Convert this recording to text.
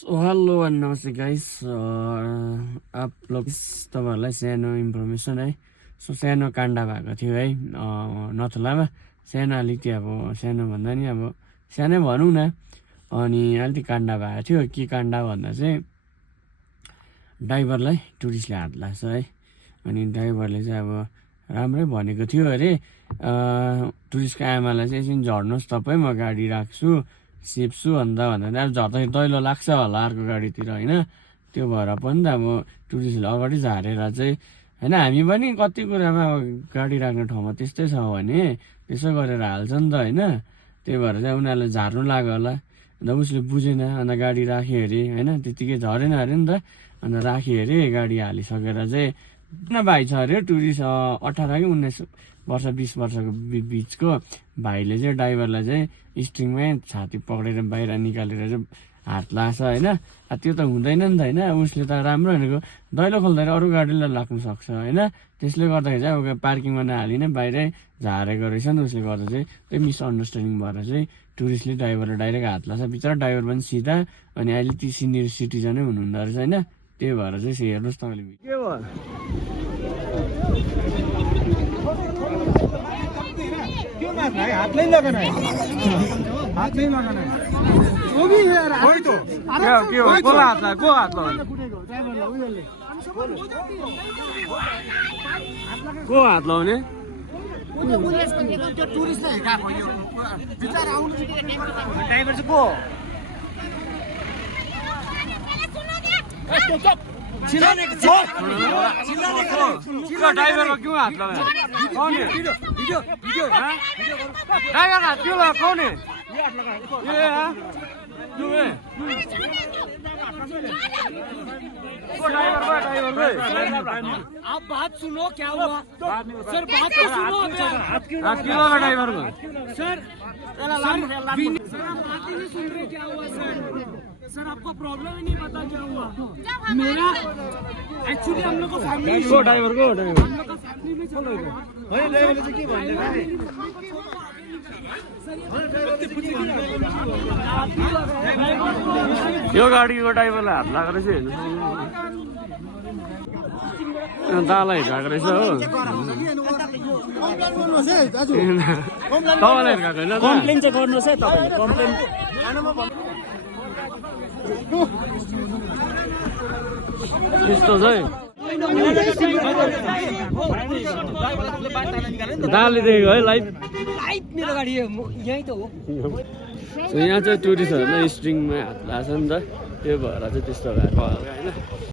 So hello and नमस्ते guys आप लोग तपाईँहरूलाई सानो इन्फर्मेसन है। सो सानो काण्ड भएको थियो है नथुलामा। सानो अलिकति अब सानो भन्दा नि अब सानै भनौँ न। अनि अलिकति काण्ड भएको थियो। के काण्ड भन्दा चाहिँ ड्राइभरलाई टुरिस्टले हात लाग्छ है। अनि ड्राइभरले चाहिँ अब राम्रै भनेको थियो अरे टुरिस्टको आमालाई चाहिँ एकछिन झर्नुहोस् तपाईँ, म गाडी राख्छु सिप्छु अन्त भन्दा अब झर्दाखेरि दैलो लाग्छ होला अर्को गाडीतिर होइन। त्यो भएर पनि त अब टुरिस्टले अगाडि झारेर चाहिँ होइन, हामी पनि कति कुरामा अब गाडी राख्ने ठाउँमा त्यस्तै छ भने त्यसो गरेर हाल्छ नि त होइन। त्यही भएर चाहिँ उनीहरूले झार्नु लाग्यो होला। अन्त उसले बुझेन, अन्त गाडी राख्यो अरे होइन। त्यतिकै झरेन अरे नि त। अन्त राख्यो अरे, गाडी हालिसकेर चाहिँ भाइ छ अरे टुरिस्ट 18 कि 19 वर्ष 20 वर्षको बिचको भाइले चाहिँ ड्राइभरलाई चाहिँ स्ट्रिङमै छाती पक्रेर बाहिर निकालेर चाहिँ हात लाग्छ होइन। त्यो त हुँदैन नि त होइन। उसले त राम्रो भनेको दैलो खोल्दाखेरि अरू गाडीलाई लाग्नु सक्छ होइन। त्यसले गर्दाखेरि चाहिँ अब पार्किङमा नहाली नै बाहिरै झारेको रहेछ नि। उसले गर्दा चाहिँ त्यो मिसअन्डरस्ट्यान्डिङ भएर चाहिँ टुरिस्टले ड्राइभरलाई डाइरेक्ट हात लाग्छ। बिचरा ड्राइभर पनि सिधा अनि अहिले ती सिनियर सिटिजनै हुनुहुँदो रहेछ होइन। त्यही भएर चाहिँ हेर्नुहोस् तपाईँले के भयो। हात नहीं लगाना है, हाथ नहीं लगाना है। वो भी है वही तो क्या को हात लगा को हात लगा को हात लगाउने टुरिस्टले गएको यो बिचारा आउनु ड्राइभर चाहिँ को चिल्लाने ड्राइभरमा क्यों हात लगायो? कौन है वीडियो ड्राइवर हाथ क्यों लगा? कौन है ये ड्राइवर आप बात सुनो क्या हुआ सर? बात तो सुनो। हाथ क्यों लगा ड्राइवर को? सर बात ही नहीं सुन रहे क्या हुआ सर आपको प्रॉब्लम ही नहीं पता क्या हुआ? मेरा एक्चुअली हम लोग को फैमिली को ड्राइवर को हम लोग का फैमिली में चलो है ड्राइवर से की बात है। यो गाडीको ड्राइभरलाई हात लागेर चाहिँ हेर्नु दालाई हिर्काएको रहेछ हो। तपाईँलाई हिर्काएको होइन? कम्प्लेन चाहिँ गर्नुहोस् है तपाईँले। कम्प्लेन त्यस्तो चाहिँ दाले देखेको है लाइभ मेरो गाडी यहीँ त हो। यहाँ चाहिँ टुरिस्टहरूलाई स्ट्रिङमा हात लाग्छ नि त। त्यो भएर चाहिँ त्यस्तो भएको होला होइन।